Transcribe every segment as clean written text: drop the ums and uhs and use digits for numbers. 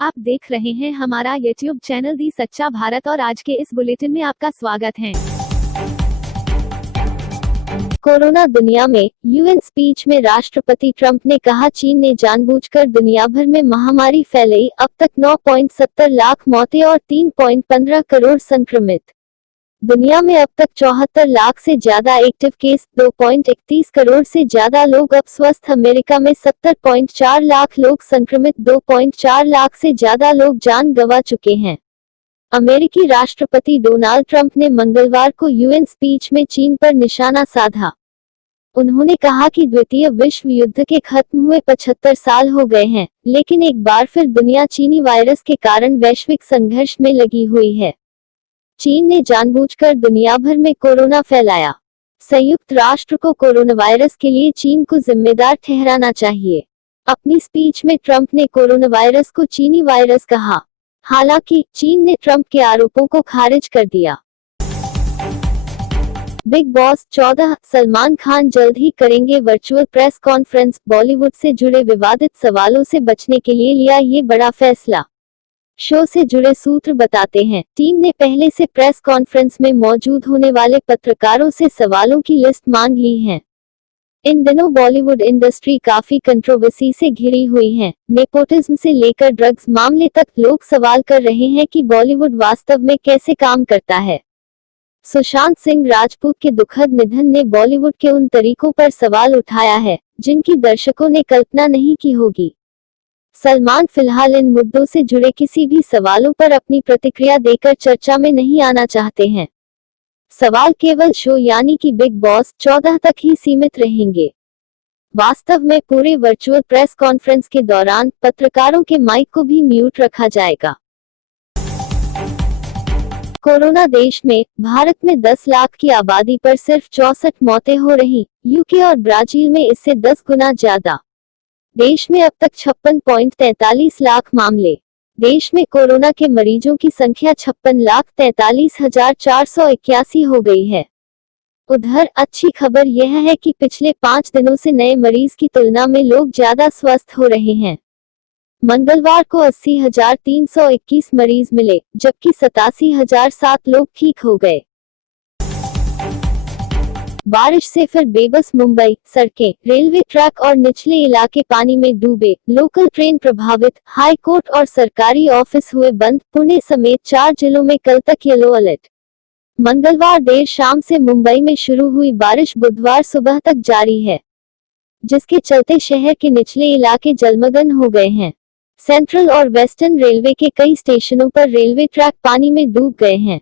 आप देख रहे हैं हमारा YouTube चैनल दी सच्चा भारत और आज के इस बुलेटिन में आपका स्वागत है। कोरोना दुनिया में यूएन स्पीच में राष्ट्रपति ट्रंप ने कहा, चीन ने जानबूझकर दुनिया भर में महामारी फैलाई, अब तक 9.70 लाख मौतें और 3.15 करोड़ संक्रमित। दुनिया में अब तक 74 लाख से ज्यादा एक्टिव केस, 2.31 करोड़ से ज्यादा लोग अब स्वस्थ। अमेरिका में 70.4 लाख लोग संक्रमित, 2.4 लाख से ज्यादा लोग जान गंवा चुके हैं। अमेरिकी राष्ट्रपति डोनाल्ड ट्रंप ने मंगलवार को यूएन स्पीच में चीन पर निशाना साधा। उन्होंने कहा कि द्वितीय विश्व युद्ध के खत्म हुए 75 साल हो गए हैं, लेकिन एक बार फिर दुनिया चीनी वायरस के कारण वैश्विक संघर्ष में लगी हुई है। चीन ने जानबूझकर दुनिया भर में कोरोना फैलाया। संयुक्त राष्ट्र को कोरोना वायरस के लिए चीन को जिम्मेदार ठहराना चाहिए। अपनी स्पीच में ट्रंप ने कोरोना वायरस को चीनी वायरस कहा। हालांकि चीन ने ट्रंप के आरोपों को खारिज कर दिया। बिग बॉस 14, सलमान खान जल्द ही करेंगे वर्चुअल प्रेस कॉन्फ्रेंस। बॉलीवुड से जुड़े विवादित सवालों से बचने के लिए लिया ये बड़ा फैसला। शो से जुड़े सूत्र बताते हैं, टीम ने पहले से प्रेस कॉन्फ्रेंस में मौजूद होने वाले पत्रकारों से सवालों की लिस्ट मांग ली है। इन दिनों बॉलीवुड इंडस्ट्री काफी कंट्रोवर्सी से घिरी हुई है। नेपोटिज्म से लेकर ड्रग्स मामले तक लोग सवाल कर रहे हैं कि बॉलीवुड वास्तव में कैसे काम करता है। सुशांत सिंह राजपूत के दुखद निधन ने बॉलीवुड के उन तरीकों पर सवाल उठाया है जिनकी दर्शकों ने कल्पना नहीं की होगी। सलमान फिलहाल इन मुद्दों से जुड़े किसी भी सवालों पर अपनी प्रतिक्रिया देकर चर्चा में नहीं आना चाहते हैं। सवाल केवल शो यानी कि बिग बॉस 14 तक ही सीमित रहेंगे। वास्तव में पूरे वर्चुअल प्रेस कॉन्फ्रेंस के दौरान पत्रकारों के माइक को भी म्यूट रखा जाएगा। कोरोना देश में, भारत में 10 लाख की आबादी पर सिर्फ 64 मौतें हो रही, यूके और ब्राजील में इससे 10 गुना ज्यादा। देश में अब तक 56.43 लाख मामले। देश में कोरोना के मरीजों की संख्या 56,43,481 हो गई है। उधर अच्छी खबर यह है कि पिछले 5 दिनों से नए मरीज की तुलना में लोग ज्यादा स्वस्थ हो रहे हैं। मंगलवार को 80,321 मरीज मिले, जबकि 87,007 लोग ठीक हो गए। बारिश से फिर बेबस मुंबई, सड़कें, रेलवे ट्रैक और निचले इलाके पानी में डूबे, लोकल ट्रेन प्रभावित, हाई कोर्ट और सरकारी ऑफिस हुए बंद। पुणे समेत 4 जिलों में कल तक येलो अलर्ट। मंगलवार देर शाम से मुंबई में शुरू हुई बारिश बुधवार सुबह तक जारी है, जिसके चलते शहर के निचले इलाके जलमग्न हो गए हैं। सेंट्रल और वेस्टर्न रेलवे के कई स्टेशनों पर रेलवे ट्रैक पानी में डूब गए हैं।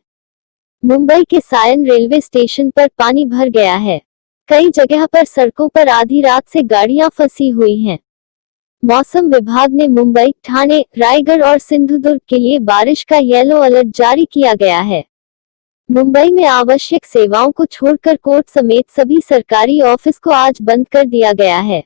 मुंबई के सायन रेलवे स्टेशन पर पानी भर गया है। कई जगह पर सड़कों पर आधी रात से गाड़ियां फंसी हुई हैं। मौसम विभाग ने मुंबई, ठाणे, रायगढ़ और सिंधुदुर्ग के लिए बारिश का येलो अलर्ट जारी किया गया है। मुंबई में आवश्यक सेवाओं को छोड़कर कोर्ट समेत सभी सरकारी ऑफिस को आज बंद कर दिया गया है।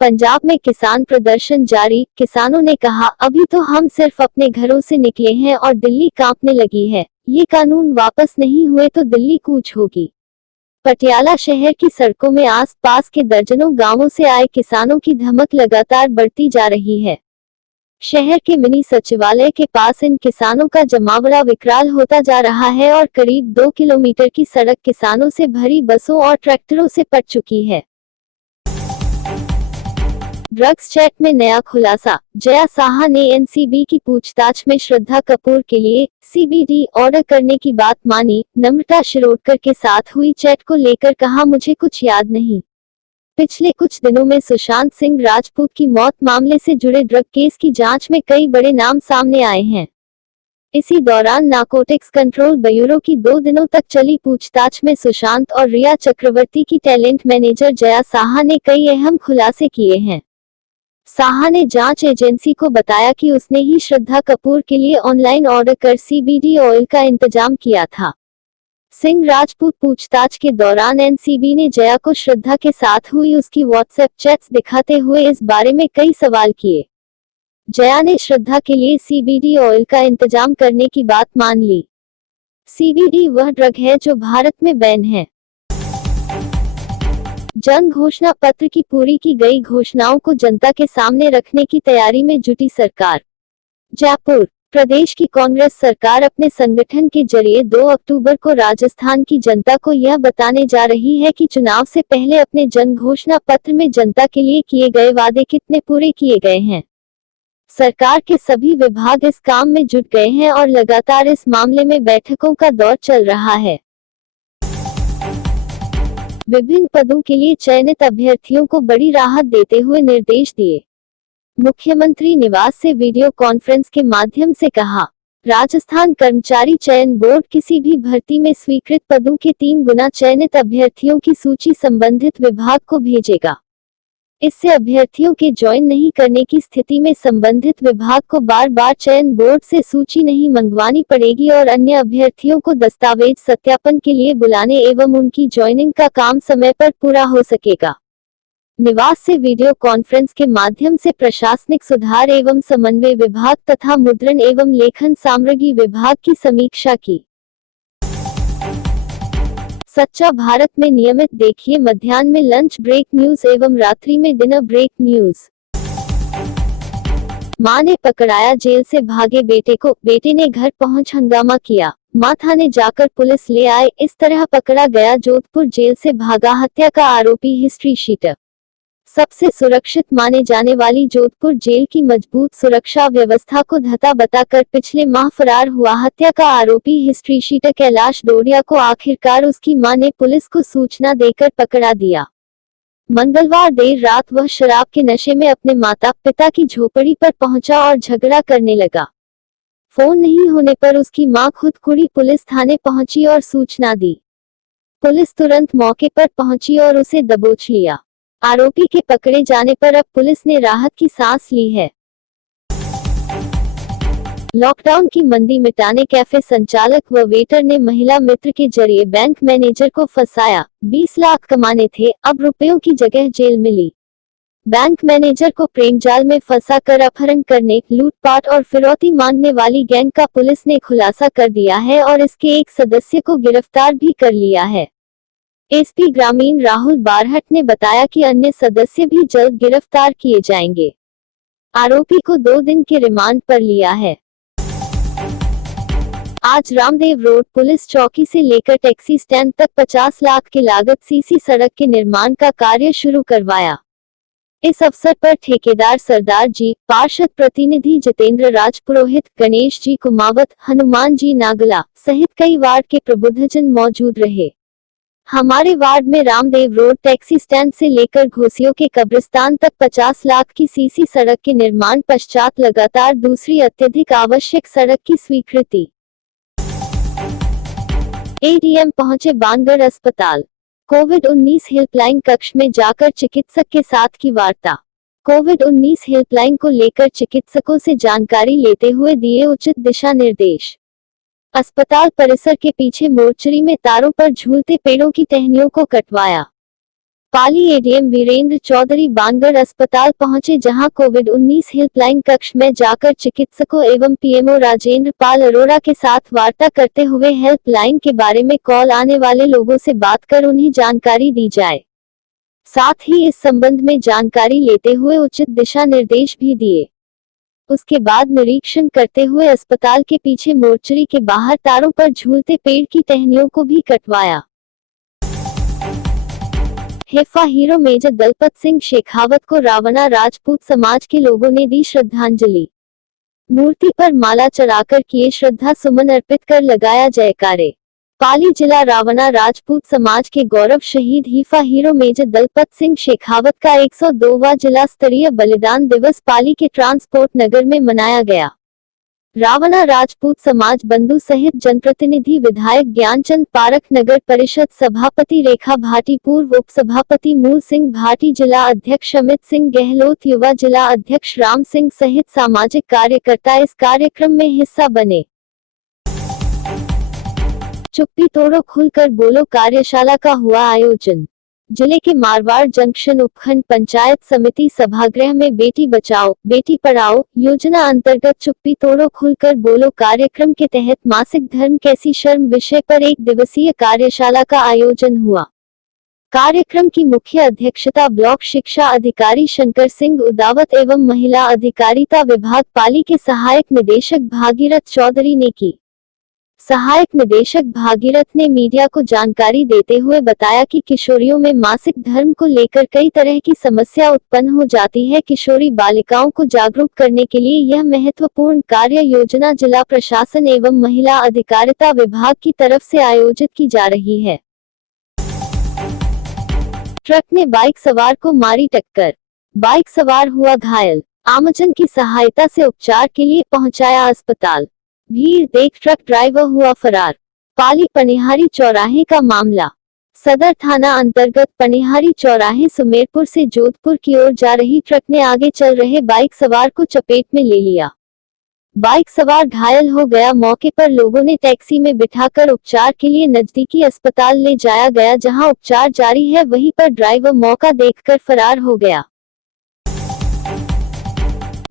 पंजाब में किसान प्रदर्शन जारी। किसानों ने कहा, अभी तो हम सिर्फ अपने घरों से निकले हैं और दिल्ली कांपने लगी है। ये कानून वापस नहीं हुए तो दिल्ली कूच होगी। पटियाला शहर की सड़कों में आस-पास के दर्जनों गांवों से आए किसानों की धमक लगातार बढ़ती जा रही है। शहर के मिनी सचिवालय के पास इन किसानों का जमावड़ा विकराल होता जा रहा है और करीब 2 किलोमीटर की सड़क किसानों से भरी बसों और ट्रैक्टरों से पट चुकी है। ड्रग्स चैट में नया खुलासा। जया साहा ने एनसीबी की पूछताछ में श्रद्धा कपूर के लिए सीबीडी ऑर्डर करने की बात मानी। नम्रता शिरोडकर के साथ हुई चैट को लेकर कहा, मुझे कुछ याद नहीं। पिछले कुछ दिनों में सुशांत सिंह राजपूत की मौत मामले से जुड़े ड्रग केस की जांच में कई बड़े नाम सामने आए हैं। इसी दौरान नारकोटिक्स कंट्रोल ब्यूरो की 2 दिनों तक चली पूछताछ में सुशांत और रिया चक्रवर्ती की टैलेंट मैनेजर जया साहा ने कई अहम खुलासे किए हैं। साहा ने जांच एजेंसी को बताया कि उसने ही श्रद्धा कपूर के लिए ऑनलाइन ऑर्डर कर सीबीडी ऑयल का इंतजाम किया था। सिंह राजपूत पूछताछ के दौरान एनसीबी ने जया को श्रद्धा के साथ हुई उसकी व्हाट्सएप चैट्स दिखाते हुए इस बारे में कई सवाल किए। जया ने श्रद्धा के लिए सीबीडी ऑयल का इंतजाम करने की बात मान ली। सीबीडी वह ड्रग है जो भारत में बैन है। जन घोषणा पत्र की पूरी की गई घोषणाओं को जनता के सामने रखने की तैयारी में जुटी सरकार। जयपुर। प्रदेश की कांग्रेस सरकार अपने संगठन के जरिए 2 अक्टूबर को राजस्थान की जनता को यह बताने जा रही है कि चुनाव से पहले अपने जन घोषणा पत्र में जनता के लिए किए गए वादे कितने पूरे किए गए हैं। सरकार के सभी विभाग इस काम में जुट गए हैं और लगातार इस मामले में बैठकों का दौर चल रहा है। विभिन्न पदों के लिए चयनित अभ्यर्थियों को बड़ी राहत देते हुए निर्देश दिए। मुख्यमंत्री निवास से वीडियो कॉन्फ्रेंस के माध्यम से कहा, राजस्थान कर्मचारी चयन बोर्ड किसी भी भर्ती में स्वीकृत पदों के 3 गुना चयनित अभ्यर्थियों की सूची संबंधित विभाग को भेजेगा। इससे अभ्यर्थियों के ज्वाइन नहीं करने की स्थिति में संबंधित विभाग को बार बार चयन बोर्ड से सूची नहीं मंगवानी पड़ेगी और अन्य अभ्यर्थियों को दस्तावेज सत्यापन के लिए बुलाने एवं उनकी ज्वाइनिंग का काम समय पर पूरा हो सकेगा। निवास से वीडियो कॉन्फ्रेंस के माध्यम से प्रशासनिक सुधार एवं समन्वय विभाग तथा मुद्रण एवं लेखन सामग्री विभाग की समीक्षा की। सच्चा भारत में नियमित देखिए मध्याह्न में लंच ब्रेक न्यूज एवं रात्रि में डिनर ब्रेक न्यूज। मां ने पकड़ाया जेल से भागे बेटे को, बेटे ने घर पहुंच हंगामा किया, मां थाने जाकर पुलिस ले आए। इस तरह पकड़ा गया जोधपुर जेल से भागा हत्या का आरोपी हिस्ट्री शीटर। सबसे सुरक्षित माने जाने वाली जोधपुर जेल की मजबूत सुरक्षा व्यवस्था को धता बताकर पिछले माह फरार हुआ हत्या का आरोपी हिस्ट्री शीटर कैलाश डोडिया को आखिरकार उसकी मां ने पुलिस को सूचना देकर पकड़ा दिया। मंगलवार देर रात वह शराब के नशे में अपने माता पिता की झोपड़ी पर पहुंचा और झगड़ा करने लगा। फोन नहीं होने पर उसकी मां खुद कुड़ी पुलिस थाने पहुंची और सूचना दी। पुलिस तुरंत मौके पर पहुंची और उसे दबोच लिया। आरोपी के पकड़े जाने पर अब पुलिस ने राहत की सांस ली है। लॉकडाउन की मंदी मिटाने कैफे संचालक व वेटर ने महिला मित्र के जरिए बैंक मैनेजर को फंसाया। 20 लाख कमाने थे, अब रुपयों की जगह जेल मिली। बैंक मैनेजर को प्रेम जाल में फंसाकर अपहरण करने, लूटपाट और फिरौती मांगने वाली गैंग का पुलिस ने खुलासा कर दिया है और इसके एक सदस्य को गिरफ्तार भी कर लिया है। एसपी ग्रामीण राहुल बारहट ने बताया कि अन्य सदस्य भी जल्द गिरफ्तार किए जाएंगे। आरोपी को 2 दिन के रिमांड पर लिया है। आज रामदेव रोड पुलिस चौकी से लेकर टैक्सी स्टैंड तक 50 लाख की लागत सीसी सड़क के निर्माण का कार्य शुरू करवाया। इस अवसर पर ठेकेदार सरदार जी, पार्षद प्रतिनिधि जितेंद्र राज पुरोहित, गणेश जी कुमावत, हनुमान जी नागला सहित कई वार्ड के प्रबुद्धजन मौजूद रहे। हमारे वार्ड में रामदेव रोड टैक्सी स्टैंड से लेकर घोसियों के कब्रिस्तान तक 50 लाख की सीसी सड़क के निर्माण पश्चात लगातार दूसरी अत्यधिक आवश्यक सड़क की स्वीकृति। एडीएम पहुंचे बानगढ़ अस्पताल। कोविड-19 हेल्पलाइन कक्ष में जाकर चिकित्सक के साथ की वार्ता। कोविड-19 हेल्पलाइन को लेकर चिकित्सकों से जानकारी लेते हुए दिए उचित दिशा निर्देश। अस्पताल परिसर के पीछे मोर्चरी में तारों पर झूलते पेड़ों की टहनियों को कटवाया। पाली एडीएम वीरेंद्र चौधरी बानगढ़ अस्पताल पहुंचे, जहां कोविड-19 हेल्पलाइन कक्ष में जाकर चिकित्सकों एवं पीएमओ राजेंद्र पाल अरोड़ा के साथ वार्ता करते हुए हेल्पलाइन के बारे में कॉल आने वाले लोगों से बात कर उन्हें जानकारी दी जाए। साथ ही इस संबंध में जानकारी लेते हुए उचित दिशा निर्देश भी दिए। उसके बाद निरीक्षण करते हुए अस्पताल के पीछे मोर्चरी के बाहर तारों पर झूलते पेड़ की टहनियों को भी कटवाया। हेफा हीरो मेजर दलपत सिंह शेखावत को रावणा राजपूत समाज के लोगों ने दी श्रद्धांजलि। मूर्ति पर माला चढ़ाकर किए श्रद्धा सुमन अर्पित कर लगाया जयकारे। पाली जिला रावणा राजपूत समाज के गौरव शहीद हीफा हीरो मेजर दलपत सिंह शेखावत का 102वां जिला स्तरीय बलिदान दिवस पाली के ट्रांसपोर्ट नगर में मनाया गया। रावणा राजपूत समाज बंधु सहित जनप्रतिनिधि विधायक ज्ञानचंद पारख, नगर परिषद सभापति रेखा भाटी, पूर्व उप सभापति मूल सिंह भाटी, जिला अध्यक्ष अमित सिंह गहलोत, युवा जिला अध्यक्ष राम सिंह सहित सामाजिक कार्यकर्ता इस कार्यक्रम में हिस्सा बने। चुप्पी तोड़ो खुलकर बोलो कार्यशाला का हुआ आयोजन। जिले के मारवाड़ जंक्शन उपखंड पंचायत समिति सभागृह में बेटी बचाओ बेटी पढ़ाओ योजना अंतर्गत चुप्पी तोड़ो खुलकर बोलो कार्यक्रम के तहत मासिक धर्म कैसी शर्म विषय पर 1 दिवसीय कार्यशाला का आयोजन हुआ। कार्यक्रम की मुख्य अध्यक्षता ब्लॉक शिक्षा अधिकारी शंकर सिंह उदावत एवं महिला अधिकारिता विभाग पाली के सहायक निदेशक भागीरथ चौधरी ने की। सहायक निदेशक भागीरथ ने मीडिया को जानकारी देते हुए बताया कि किशोरियों में मासिक धर्म को लेकर कई तरह की समस्या उत्पन्न हो जाती है। किशोरी बालिकाओं को जागरूक करने के लिए यह महत्वपूर्ण कार्य योजना जिला प्रशासन एवं महिला अधिकारिता विभाग की तरफ से आयोजित की जा रही है। ट्रक ने बाइक सवार को मारी टक्कर, बाइक सवार हुआ घायल, आमजन की सहायता से उपचार के लिए पहुंचाया अस्पताल। भीड़ देख ट्रक ड्राइवर हुआ फरार। पाली पनिहारी चौराहे का मामला। सदर थाना अंतर्गत पनिहारी चौराहे सुमेरपुर से जोधपुर की ओर जा रही ट्रक ने आगे चल रहे बाइक सवार को चपेट में ले लिया। बाइक सवार घायल हो गया। मौके पर लोगों ने टैक्सी में बिठाकर उपचार के लिए नजदीकी अस्पताल ले जाया गया, जहां उपचार जारी है। वहीं पर ड्राइवर मौका देखकर फरार हो गया।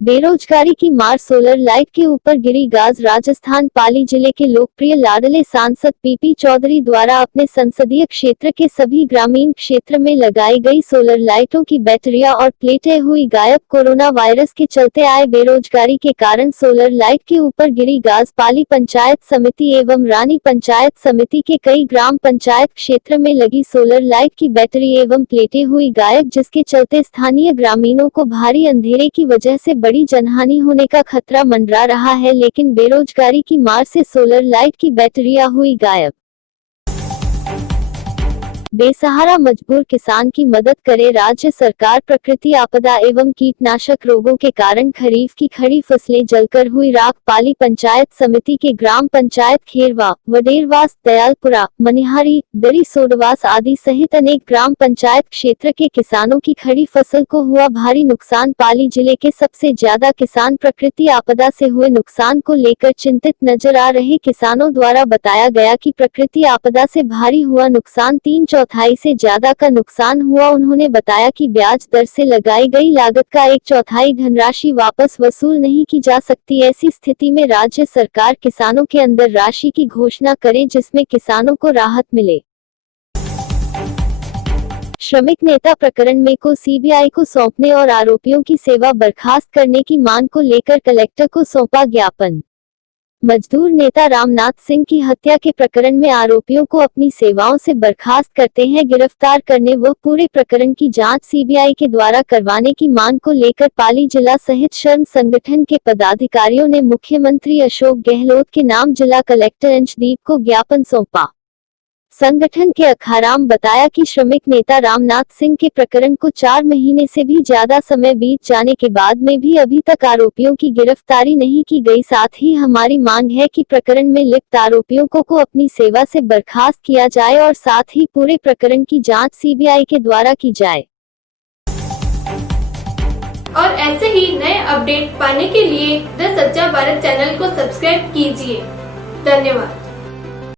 बेरोजगारी की मार, सोलर लाइट के ऊपर गिरी गाज। राजस्थान पाली जिले के लोकप्रिय लाडले सांसद पीपी चौधरी द्वारा अपने संसदीय क्षेत्र के सभी ग्रामीण क्षेत्र में लगाई गई सोलर लाइटों की बैटरियां और प्लेटें हुई गायब। कोरोना वायरस के चलते आए बेरोजगारी के कारण सोलर लाइट के ऊपर गिरी गाज। पाली पंचायत समिति एवं रानी पंचायत समिति के कई ग्राम पंचायत क्षेत्र में लगी सोलर लाइट की बैटरी एवं प्लेटें हुई गायब, जिसके चलते स्थानीय ग्रामीणों को भारी अंधेरे की वजह से बड़ी जनहानि होने का खतरा मंडरा रहा है। लेकिन बेरोजगारी की मार से सोलर लाइट की बैटरियां हुई गायब। बेसहारा मजबूर किसान की मदद करे राज्य सरकार। प्रकृति आपदा एवं कीटनाशक रोगों के कारण खरीफ की खड़ी फसलें जलकर हुई राख। पाली पंचायत समिति के ग्राम पंचायत खेरवा, वडेरवास, दयालपुरा, मनिहारी, दरी सोडवास आदि सहित अनेक ग्राम पंचायत क्षेत्र के किसानों की खड़ी फसल को हुआ भारी नुकसान। पाली जिले के सबसे ज्यादा किसान प्रकृति आपदा से हुए नुकसान को लेकर चिंतित नजर आ रहे किसानों द्वारा बताया गया कि प्रकृति आपदा से भारी हुआ नुकसान 3/4 से ज्यादा का नुकसान हुआ। उन्होंने बताया कि ब्याज दर से लगाई गई लागत का 1/4 धनराशि वापस वसूल नहीं की जा सकती। ऐसी स्थिति में राज्य सरकार किसानों के अंदर राशि की घोषणा करे, जिसमें किसानों को राहत मिले। श्रमिक नेता प्रकरण में को सीबीआई को सौंपने और आरोपियों की सेवा बर्खास्त करने की मांग को लेकर कलेक्टर को सौंपा ज्ञापन। मजदूर नेता रामनाथ सिंह की हत्या के प्रकरण में आरोपियों को अपनी सेवाओं से बर्खास्त करते हैं गिरफ्तार करने व पूरे प्रकरण की जांच सीबीआई के द्वारा करवाने की मांग को लेकर पाली जिला सहित श्रम संगठन के पदाधिकारियों ने मुख्यमंत्री अशोक गहलोत के नाम जिला कलेक्टर अंशदीप को ज्ञापन सौंपा। संगठन के अखाराम बताया कि श्रमिक नेता रामनाथ सिंह के प्रकरण को 4 महीने से भी ज्यादा समय बीत जाने के बाद में भी अभी तक आरोपियों की गिरफ्तारी नहीं की गई। साथ ही हमारी मांग है कि प्रकरण में लिप्त आरोपियों को अपनी सेवा से बर्खास्त किया जाए और साथ ही पूरे प्रकरण की जांच सीबीआई के द्वारा की जाए। और ऐसे ही नए अपडेट पाने के लिए द सच्चा भारत चैनल को सब्सक्राइब कीजिए। धन्यवाद।